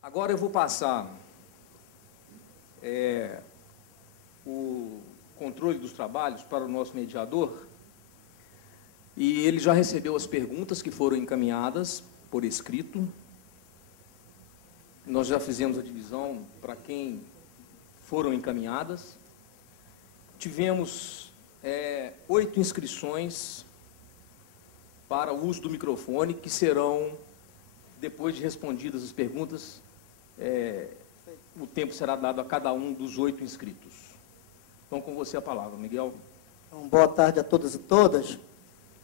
Agora eu vou passar o controle dos trabalhos para o nosso mediador, e ele já recebeu as perguntas que foram encaminhadas por escrito. Nós já fizemos a divisão para quem foram encaminhadas. Tivemos 8 inscrições para o uso do microfone, que serão, depois de respondidas as perguntas, o tempo será dado a cada um dos 8 inscritos. Então, com você a palavra, Miguel. Então, boa tarde a todos e todas.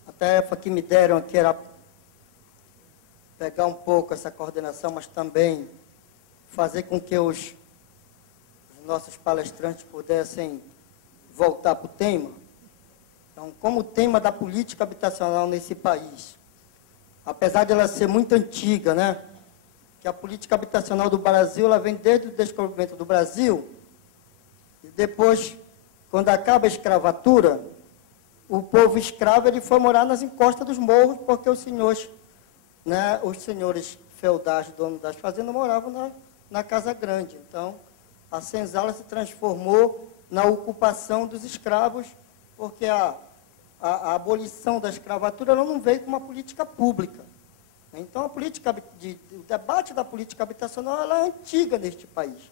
A tarefa que me deram aqui era pegar um pouco essa coordenação, mas também fazer com que os nossos palestrantes pudessem voltar para o tema. Então, como o tema da política habitacional nesse país, apesar de ela ser muito antiga, né? Que a política habitacional do Brasil, ela vem desde o descobrimento do Brasil, e depois, quando acaba a escravatura, o povo escravo ele foi morar nas encostas dos morros, porque os senhores feudais, donos das fazendas, moravam na Casa Grande. Então, a senzala se transformou na ocupação dos escravos, porque a abolição da escravatura ela não veio com uma política pública. Então, o debate da política habitacional ela é antiga neste país.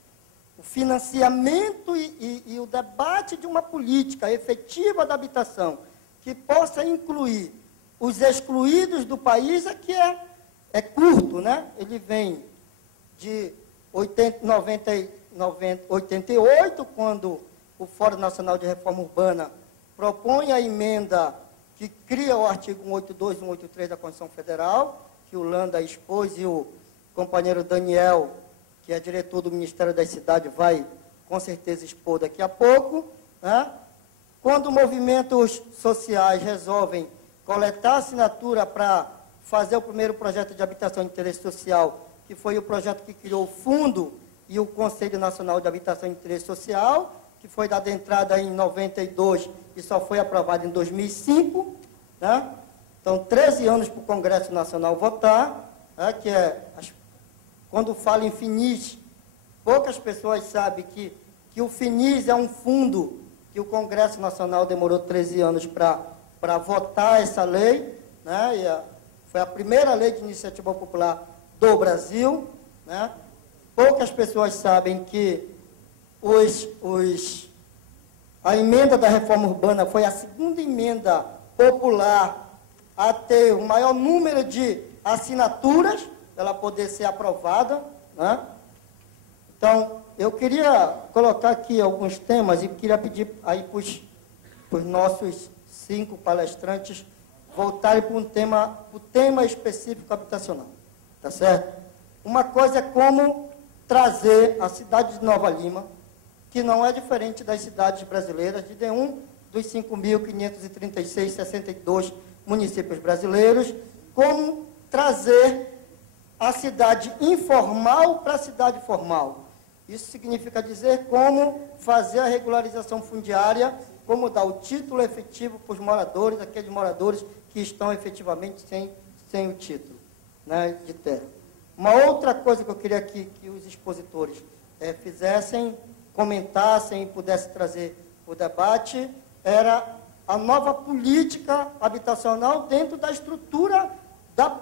O financiamento e o debate de uma política efetiva da habitação que possa incluir os excluídos do país é curto, né? Ele vem de 88, quando o Fórum Nacional de Reforma Urbana propõe a emenda que cria o artigo 182 e 183 da Constituição Federal, que o Landa expôs e o companheiro Daniel, que é diretor do Ministério das Cidades, vai com certeza expor daqui a pouco, né? Quando movimentos sociais resolvem coletar assinatura para fazer o primeiro projeto de habitação de interesse social, que foi o projeto que criou o Fundo e o Conselho Nacional de Habitação de Interesse Social, que foi dada entrada em 92 e só foi aprovado em 2005, né? Então, 13 anos para o Congresso Nacional votar, né? Quando fala em FINIS, poucas pessoas sabem que o FINIS é um fundo que o Congresso Nacional demorou 13 anos para votar essa lei, né? Foi a primeira lei de iniciativa popular do Brasil, né? Poucas pessoas sabem que a emenda da reforma urbana foi a segunda emenda popular a ter o maior número de assinaturas para ela poder ser aprovada, né? Então, eu queria colocar aqui alguns temas e queria pedir aí para os nossos 5 palestrantes voltarem para o tema específico habitacional, tá certo? Uma coisa é como trazer a cidade de Nova Lima, que não é diferente das cidades brasileiras, de nenhum dos 5.536,62 municípios brasileiros, como trazer a cidade informal para a cidade formal. Isso significa dizer como fazer a regularização fundiária, como dar o título efetivo para os moradores, aqueles moradores que estão efetivamente sem o título, né, de terra. Uma outra coisa que eu queria que os expositores fizessem, comentassem e pudessem trazer o debate, era a nova política habitacional dentro da estrutura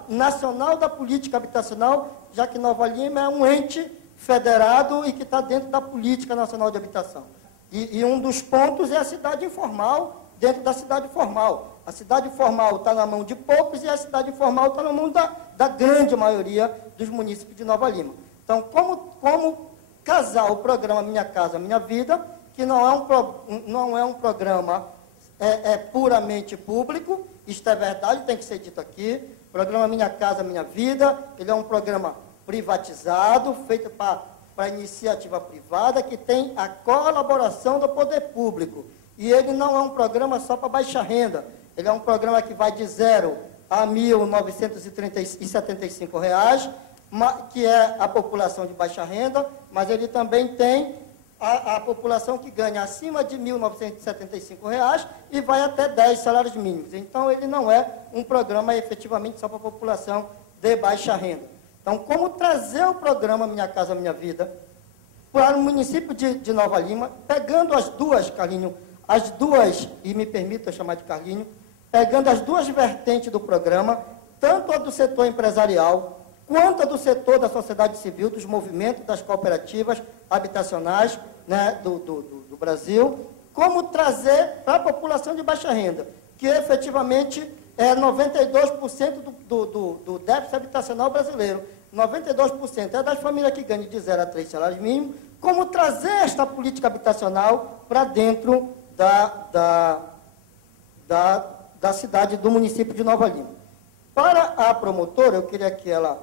nacional da política habitacional, já que Nova Lima é um ente federado e que está dentro da Política Nacional de Habitação. E um dos pontos é a cidade informal dentro da cidade formal. A cidade formal está na mão de poucos e a cidade informal está na mão da grande maioria dos municípios de Nova Lima. Então, como casar o programa Minha Casa Minha Vida, que não é um programa puramente público, isto é verdade, tem que ser dito aqui. O programa Minha Casa Minha Vida, ele é um programa privatizado, feito para iniciativa privada, que tem a colaboração do poder público. E ele não é um programa só para baixa renda, ele é um programa que vai de 0 a R$ 1.975, que é a população de baixa renda, mas ele também tem a população que ganha acima de R$ 1.975 e vai até 10 salários mínimos. Então, ele não é um programa efetivamente só para a população de baixa renda. Então, como trazer o programa Minha Casa Minha Vida para o município de Nova Lima, pegando as duas, Carlinho, as duas, e me permita chamar de Carlinho, pegando as duas vertentes do programa, tanto a do setor empresarial, quanto a do setor da sociedade civil, dos movimentos, das cooperativas habitacionais, né, do Brasil, como trazer para a população de baixa renda, que efetivamente é 92% do déficit habitacional brasileiro, 92% é das famílias que ganham de 0 a 3 salários mínimos, como trazer esta política habitacional para dentro da cidade, do município de Nova Lima. Para a promotora, eu queria que ela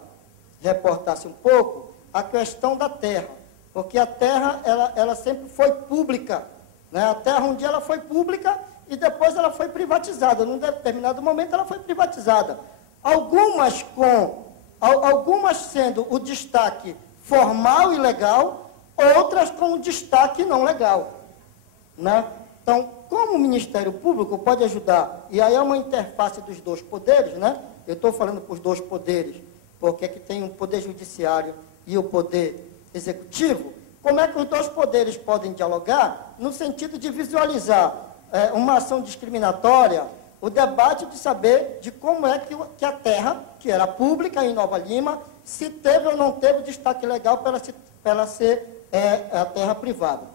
reportasse um pouco a questão da terra, porque a terra, ela sempre foi pública, né? A terra um dia ela foi pública e depois ela foi privatizada, num determinado momento ela foi privatizada. Algumas sendo o destaque formal e legal, outras com o destaque não legal, né? Então, como o Ministério Público pode ajudar, e aí é uma interface dos dois poderes, né? Eu estou falando para os dois poderes, porque aqui tem o Poder Judiciário e o Poder Executivo, como é que os dois poderes podem dialogar no sentido de visualizar uma ação discriminatória, o debate de saber de como é que a terra, que era pública em Nova Lima, se teve ou não teve destaque legal para ela ser a terra privada.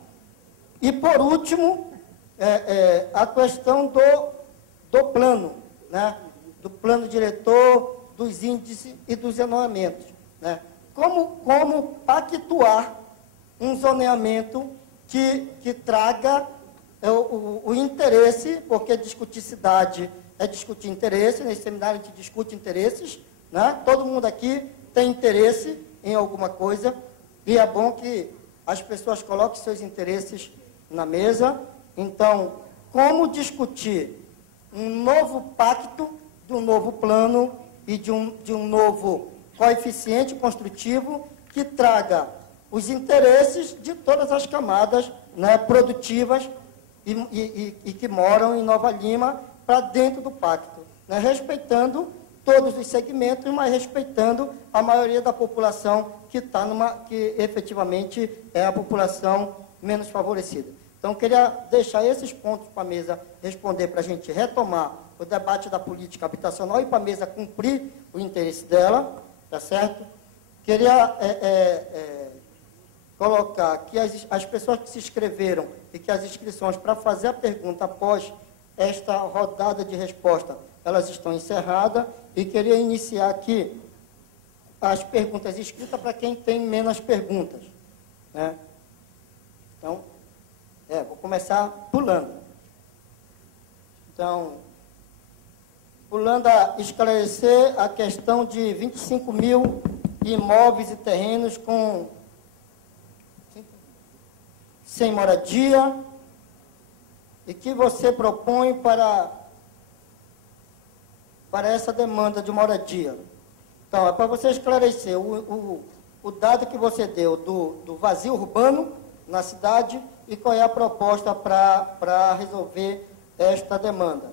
E, por último, a questão do plano, né? Do plano diretor, dos índices e dos zoneamentos, né? Como pactuar um zoneamento que traga o interesse, porque discutir cidade é discutir interesse, nesse seminário a gente discute interesses, né? Todo mundo aqui tem interesse em alguma coisa, e é bom que as pessoas coloquem seus interesses na mesa. Então, como discutir um novo pacto, de um novo plano e de um novo coeficiente construtivo que traga os interesses de todas as camadas, né, produtivas e que moram em Nova Lima para dentro do pacto, né, respeitando todos os segmentos, mas respeitando a maioria da população que efetivamente é a população menos favorecida. Então, queria deixar esses pontos para a mesa responder, para a gente retomar o debate da política habitacional e para a mesa cumprir o interesse dela, tá certo? Queria colocar que as pessoas que se inscreveram e que as inscrições para fazer a pergunta após esta rodada de resposta, elas estão encerradas, e queria iniciar aqui as perguntas escritas para quem tem menos perguntas, né? Então, vou começar pulando. Então, pulando a esclarecer a questão de 25 mil imóveis e terrenos sem moradia, e que você propõe para essa demanda de moradia. Então, é para você esclarecer o dado que você deu do vazio urbano na cidade e qual é a proposta para resolver esta demanda.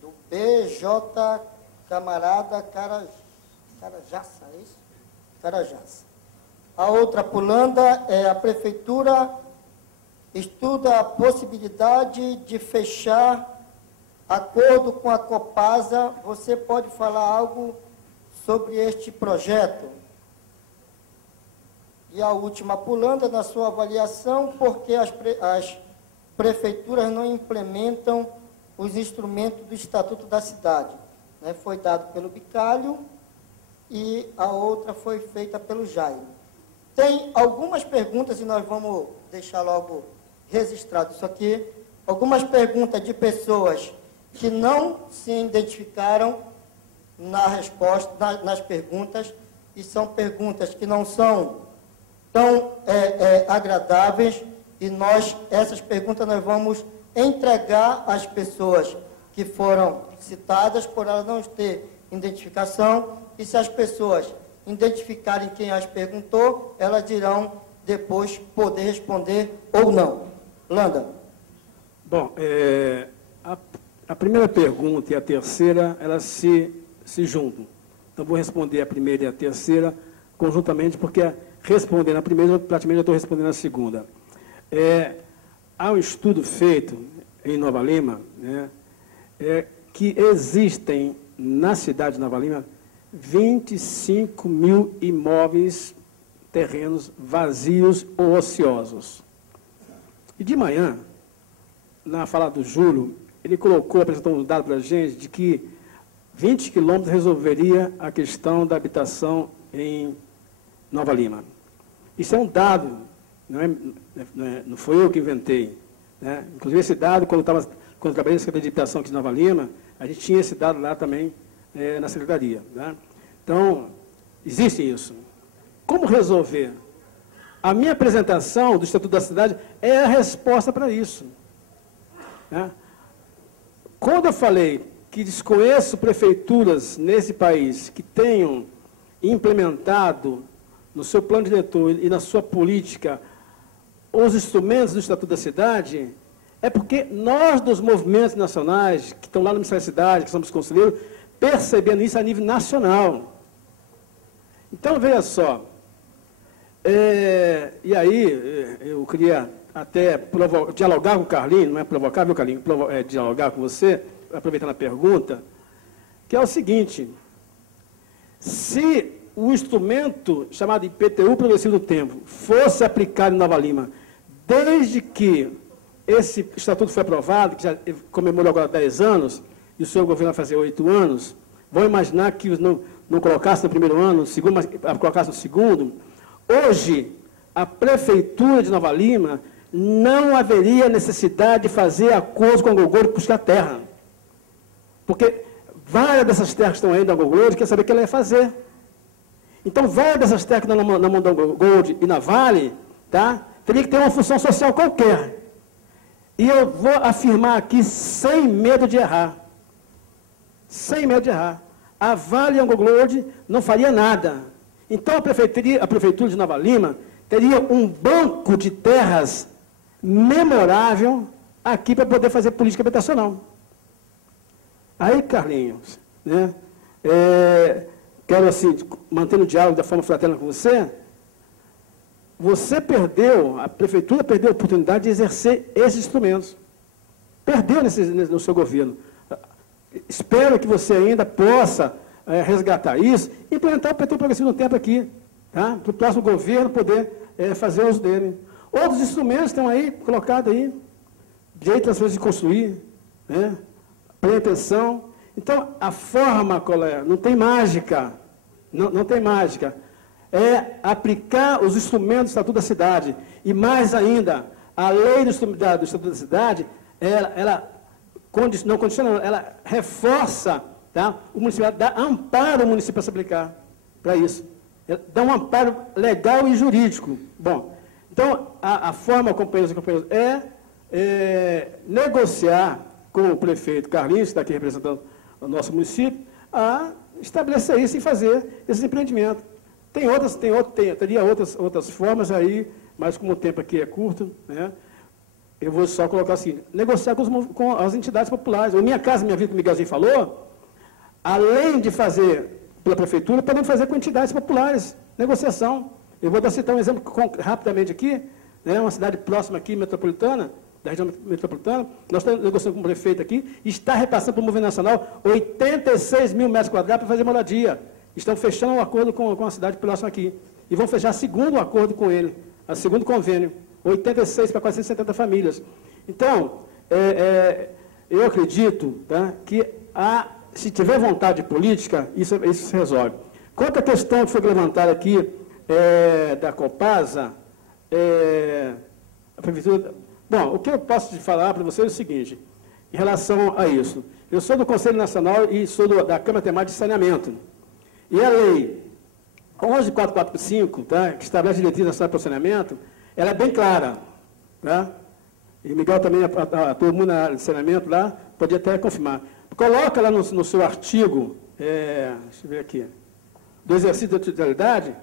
Do BJ Camarada Carajaça, é isso? Carajaça. A outra pulanda é a Prefeitura estuda a possibilidade de fechar acordo com a Copasa. Você pode falar algo sobre este projeto? E a última pulanda, na sua avaliação, porque as prefeituras não implementam os instrumentos do Estatuto da Cidade, né? Foi dado pelo Bicalho e a outra foi feita pelo Jairo. Tem algumas perguntas, e nós vamos deixar logo registrado isso aqui, algumas perguntas de pessoas que não se identificaram na resposta, nas perguntas, e são perguntas que não são tão agradáveis, e essas perguntas nós vamos entregar às pessoas que foram citadas, por elas não ter identificação, e se as pessoas identificarem quem as perguntou, elas irão depois poder responder ou não. Landa. Bom, A primeira pergunta e a terceira, elas se juntam. Então, vou responder a primeira e a terceira conjuntamente, porque respondendo a primeira, praticamente eu estou respondendo a segunda. Há um estudo feito em Nova Lima, né, que existem na cidade de Nova Lima 25 mil imóveis, terrenos vazios ou ociosos. E de manhã, na fala do Júlio, ele apresentou um dado para a gente de que 20 quilômetros resolveria a questão da habitação em Nova Lima. Isso é um dado, não foi eu que inventei, né? Inclusive esse dado, quando eu trabalhei na Secretaria de Habitação aqui de Nova Lima, a gente tinha esse dado lá também na Secretaria, né? Então, existe isso. Como resolver? A minha apresentação do Estatuto da Cidade é a resposta para isso, né? Quando eu falei que desconheço prefeituras nesse país que tenham implementado no seu plano diretor e na sua política os instrumentos do Estatuto da Cidade, é porque nós, dos movimentos nacionais, que estão lá no Ministério da Cidade, que somos conselheiros, percebendo isso a nível nacional. Então, veja só, e aí eu queria até dialogar com o Carlinhos, não é provocar, viu, Carlinhos? Dialogar com você, aproveitando a pergunta, que é o seguinte: se o instrumento chamado IPTU progressivo do tempo fosse aplicado em Nova Lima, desde que esse estatuto foi aprovado, que já comemorou agora 10 anos, e o seu governo vai fazer 8 anos, vão imaginar que não colocasse no primeiro ano, no segundo, mas colocasse no segundo. Hoje, a Prefeitura de Nova Lima não haveria necessidade de fazer acordo com a Anglo Gold para buscar terra. Porque várias dessas terras que estão aí na Anglo Gold quer saber o que ela ia fazer. Então, várias dessas terras que estão na mão da Anglo Gold e na Vale, tá, teria que ter uma função social qualquer. E eu vou afirmar aqui, sem medo de errar. Sem medo de errar. A Vale e a Anglo Gold não faria nada. Então, a Prefeitura de Nova Lima teria um banco de terras memorável aqui para poder fazer política habitacional. Aí, Carlinhos, né, quero, assim, manter o diálogo da forma fraterna com você. A Prefeitura perdeu a oportunidade de exercer esses instrumentos. Perdeu no seu governo. Espero que você ainda possa resgatar isso e implementar o IPTU progressivo no tempo aqui, tá? Para o próximo governo poder fazer uso dele. Outros instrumentos estão aí, colocados aí, direito de transferência de construir, né? Pré-pensão. Então, a forma, colega, não tem mágica, não tem mágica. É aplicar os instrumentos do Estatuto da Cidade. E mais ainda, a lei do Estatuto da Cidade, ela não condiciona, ela reforça, tá, o município, dá amparo ao município para se aplicar para isso. Ela dá um amparo legal e jurídico. Bom, então, a forma, companheiros e companheiras, negociar com o prefeito Carlinhos, que está aqui representando o nosso município, a estabelecer isso e fazer esses empreendimentos. Teria outras formas aí, mas como o tempo aqui é curto, né, eu vou só colocar assim, negociar com as entidades populares. O Minha Casa Minha Vida, que o Miguelzinho falou, além de fazer pela prefeitura, podemos fazer com entidades populares, negociação. Eu vou citar um exemplo rapidamente aqui, né, uma cidade próxima aqui, metropolitana, da região metropolitana, nós estamos negociando com o prefeito aqui, e está repassando para o Movimento Nacional 86 mil metros quadrados para fazer moradia. Estão fechando um acordo com a cidade próxima aqui. E vão fechar segundo acordo com ele, a segundo convênio, 86 para 470 famílias. Então, eu acredito, tá, que se tiver vontade política, isso se resolve. Quanto à questão que foi levantada aqui da Copasa, a prefeitura... Bom, o que eu posso falar para vocês é o seguinte, em relação a isso. Eu sou do Conselho Nacional e sou da Câmara Temática de Saneamento. E a lei 11.445, tá, que estabelece a diretriz nacional para o saneamento, ela é bem clara. Tá? E o Miguel também atuou muito na área de saneamento lá, podia até confirmar. Coloca lá no seu artigo, deixa eu ver aqui, do exercício da titularidade,